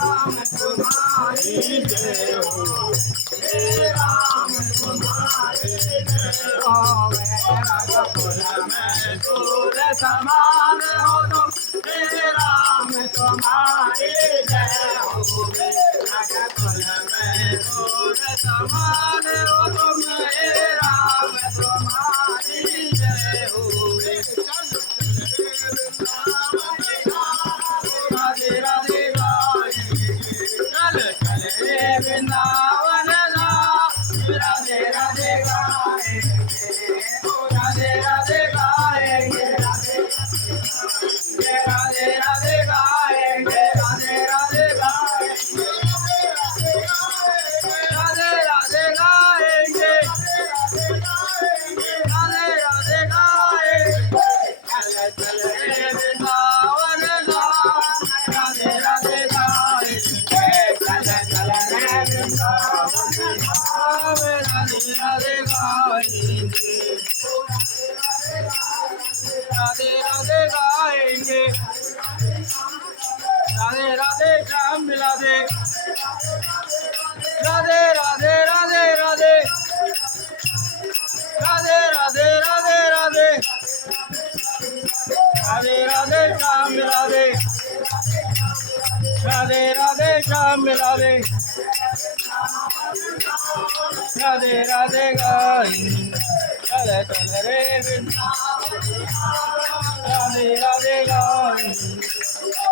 राम तुम्हारी जय हो, हे राम तुम्हारी जय हो। रघुकुल में दूर समान हो तुम, हे राम तुम्हारी जय हो। रघुकुल में दूर समान हो तुम, हे राम तुम्हारी जय हो। राधे राधे गाएंगे, चल चले वृंदावन धाम। राधे राधे गाएंगे, ओ राधे राधे गाएंगे, राधे राधे गाएंगे, राधे राधे गाएंगे, राधे राधे गाएंगे, राधे राधे गाएंगे। चल चले वृंदावन धाम, राधे राधे गाएंगे, चल चले वृंदावन धाम। राधे राधे गाएंगे, राधे राधे गाएंगे, राधे राधे श्याम मिला दे, राधे राधे राधे राधे, राधे राधे राधे राधे, राधे राधे श्याम मिला दे, राधे राधे श्याम मिला दे, राधे राधे गाएंगे, चल चल रे वृंदावन, राधे राधे गाएंगे।